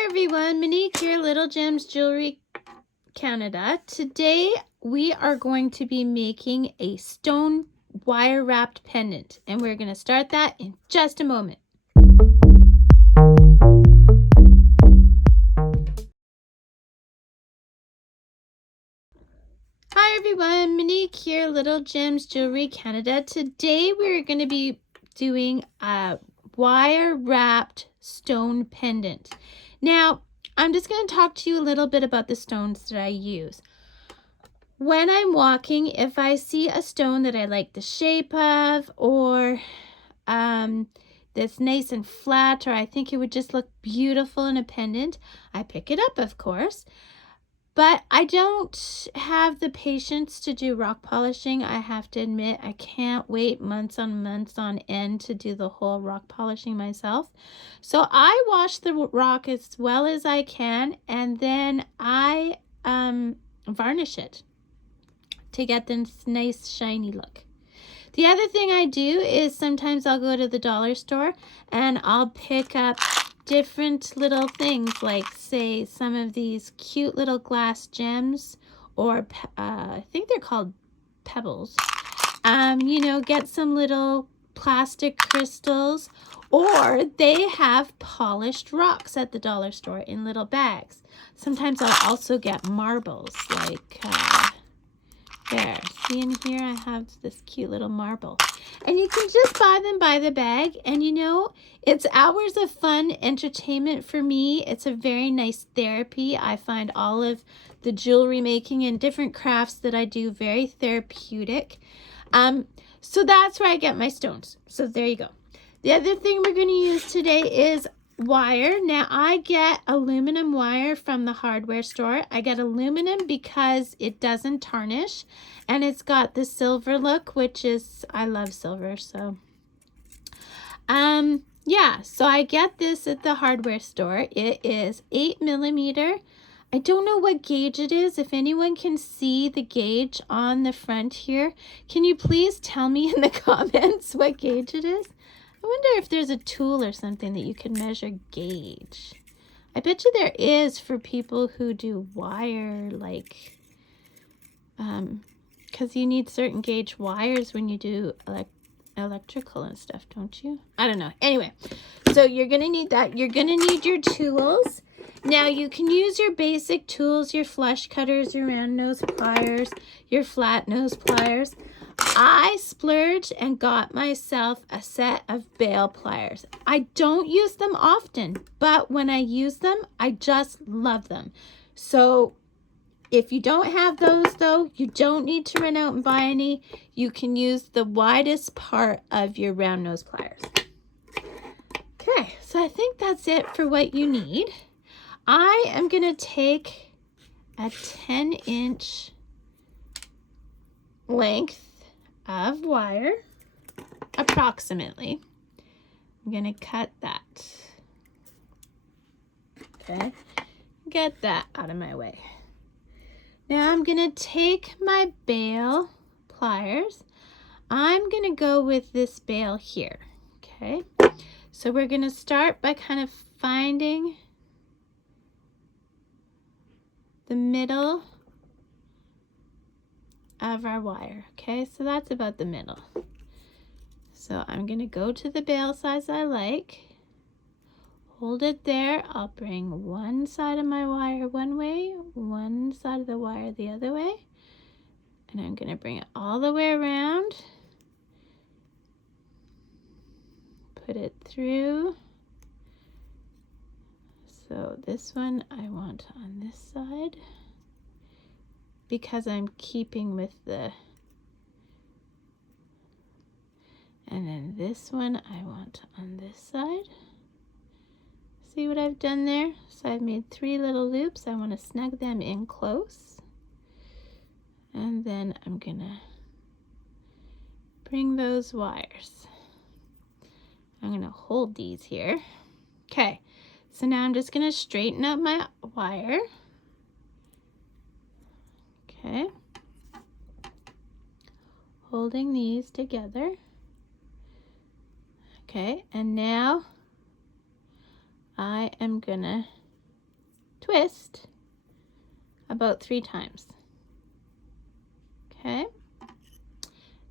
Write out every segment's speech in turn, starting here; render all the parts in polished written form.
Hi everyone, Monique here, Little Gems Jewelry Canada. Today we are going to be making a stone wire wrapped pendant, and we're going to start that in just a moment. Hi everyone, Monique here, Little Gems Jewelry Canada. Today we're going to be doing a wire wrapped stone pendant. Now, I'm just going to talk to you a little bit about the stones that I use. When I'm walking, if I see a stone that I like the shape of, or that's nice and flat, or I think it would just look beautiful in a pendant, I pick it up, of course. But I don't have the patience to do rock polishing. I have to admit, I can't wait months on end to do the whole rock polishing myself. So I wash the rock as well as I can, and then I varnish it to get this nice shiny look. The other thing I do is sometimes I'll go to the dollar store and I'll pick up different little things, like say some of these cute little glass gems, or I think they're called pebbles. You know, get some little plastic crystals, or they have polished rocks at the dollar store in little bags. Sometimes I'll also get marbles, like there, see in here I have this cute little marble, and you can just buy them by the bag. And you know, it's hours of fun entertainment for me. It's a very nice therapy. I find all of the jewelry making and different crafts that I do very therapeutic. So that's where I get my stones. So there you go. The other thing we're going to use today is wire. Now I get aluminum wire from the hardware store. I get aluminum because it doesn't tarnish, and it's got the silver look, which is, I love silver. So yeah, so I get this at the hardware store. It is 8mm. I don't know what gauge it is. If anyone can see the gauge on the front here, can you please tell me in the comments what gauge it is? I wonder if there's a tool or something that you can measure gauge. I bet you there is for people who do wire, like, because you need certain gauge wires when you do electrical and stuff, don't you? I don't know. Anyway, so you're going to need that. You're going to need your tools. Now, you can use your basic tools, your flush cutters, your round nose pliers, your flat nose pliers. I splurged and got myself a set of bail pliers. I don't use them often, but when I use them, I just love them. So if you don't have those, though, you don't need to run out and buy any. You can use the widest part of your round nose pliers. Okay, so I think that's it for what you need. I am going to take a 10-inch length of wire, approximately. I'm going to cut that. Okay, get that out of my way. Now I'm going to take my bail pliers. I'm going to go with this bail here. Okay, so we're going to start by kind of finding the middle of our wire. Okay, so that's about the middle. So I'm going to go to the bail size I like, hold it there. I'll bring one side of my wire one way, one side of the wire the other way, and I'm going to bring it all the way around, put it through. So this one I want on this side, because I'm keeping with the, and then this one I want on this side. See what I've done there? So I've made 3 little loops. I want to snug them in close, and then I'm gonna bring those wires. I'm gonna hold these here. Okay, so now I'm just gonna straighten up my wire. Okay, holding these together. Okay, and now I am gonna twist about 3 times. Okay.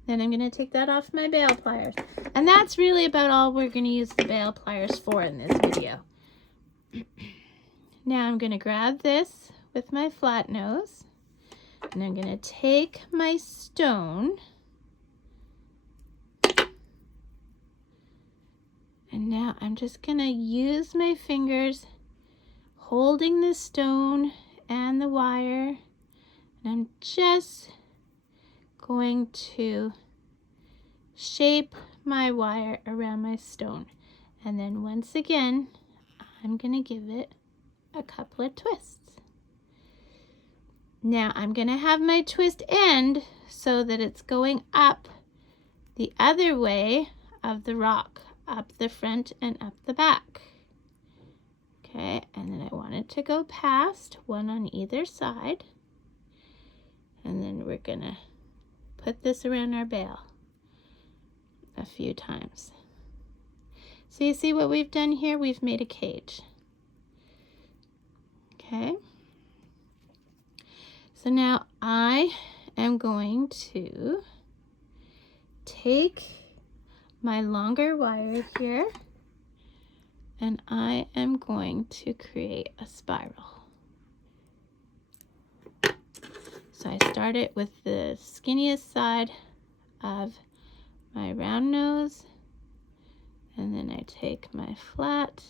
Then I'm going to take that off my bail pliers. And that's really about all we're going to use the bail pliers for in this video. Now I'm going to grab this with my flat nose, and I'm going to take my stone, and now I'm just going to use my fingers holding the stone and the wire, and I'm just going to shape my wire around my stone. And then once again, I'm going to give it a couple of twists. Now I'm going to have my twist end so that it's going up the other way of the rock, up the front and up the back. Okay, and then I want it to go past, one on either side. And then we're going to put this around our bail a few times. So you see what we've done here? We've made a cage. Okay. So now I am going to take my longer wire here, and I am going to create a spiral. So I start it with the skinniest side of my round nose, and then I take my flat,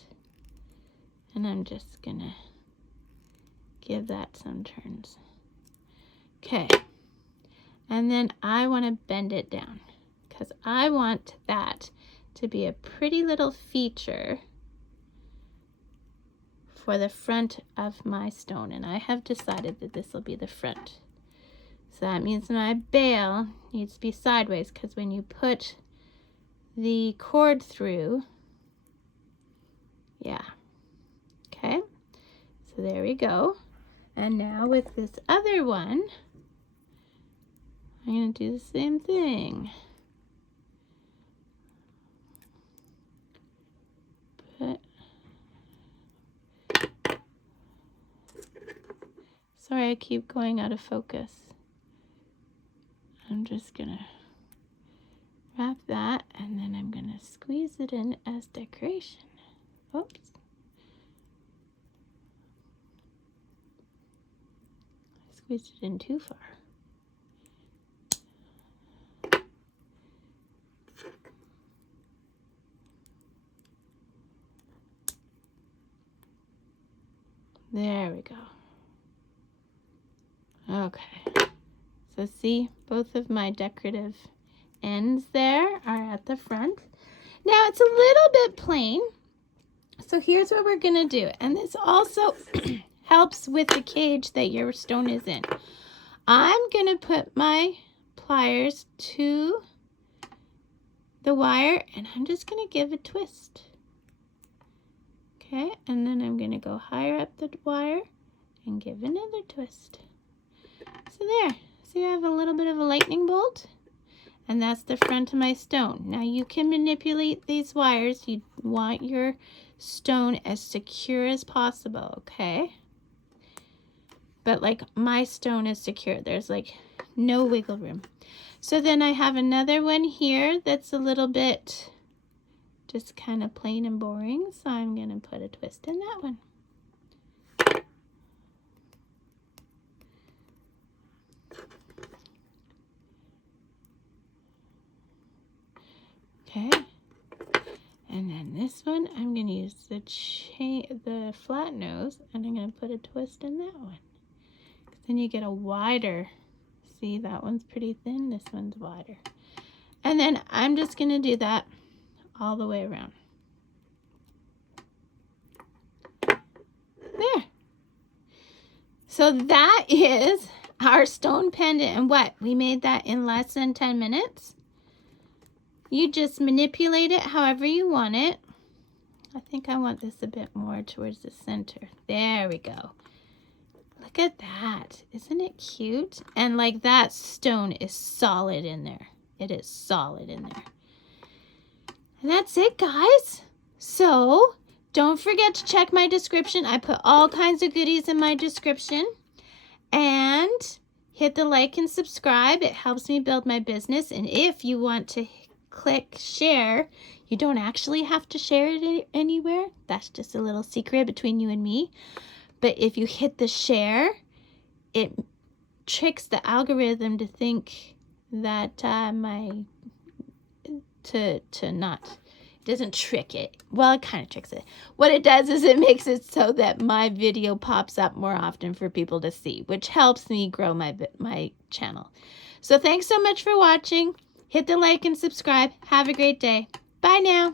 and I'm just gonna give that some turns. Okay, and then I want to bend it down because I want that to be a pretty little feature for the front of my stone, and I have decided that this will be the front. So that means my bail needs to be sideways, because when you put the cord through, yeah, okay, so there we go. And now with this other one, I'm going to do the same thing. Sorry, I keep going out of focus. I'm just going to wrap that, and then I'm going to squeeze it in as decoration. Oops. I squeezed it in too far. There we go. Okay. So see, both of my decorative ends there are at the front. Now it's a little bit plain. So here's what we're gonna do. And this also helps with the cage that your stone is in. I'm gonna put my pliers to the wire, and I'm just gonna give a twist. Okay, and then I'm gonna go higher up the wire and give another twist. So there, see I have a little bit of a lightning bolt, and that's the front of my stone. Now you can manipulate these wires. You want your stone as secure as possible, okay? But like my stone is secure. There's like no wiggle room. So then I have another one here that's a little bit just kind of plain and boring. So I'm going to put a twist in that one. Okay. And then this one, I'm going to use the flat nose, and I'm going to put a twist in that one. Then you get a wider, see that one's pretty thin, this one's wider. And then I'm just going to do that all the way around. There. So that is our stone pendant, and what? We made that in less than 10 minutes. You just manipulate it however you want it. I think I want this a bit more towards the center. There we go. Look at that. Isn't it cute? And like that stone is solid in there. It is solid in there. And that's it, guys. So Don't forget to check my description. I put all kinds of goodies in my description. And hit the like and subscribe. It helps me build my business. And if you want to click share, you don't actually have to share it anywhere. That's just a little secret between you and me. But if you hit the share, it tricks the algorithm to think that it doesn't trick it. Well, it kind of tricks it. What it does is it makes it so that my video pops up more often for people to see, which helps me grow my channel. So thanks so much for watching. Hit the like and subscribe. Have a great day. Bye now.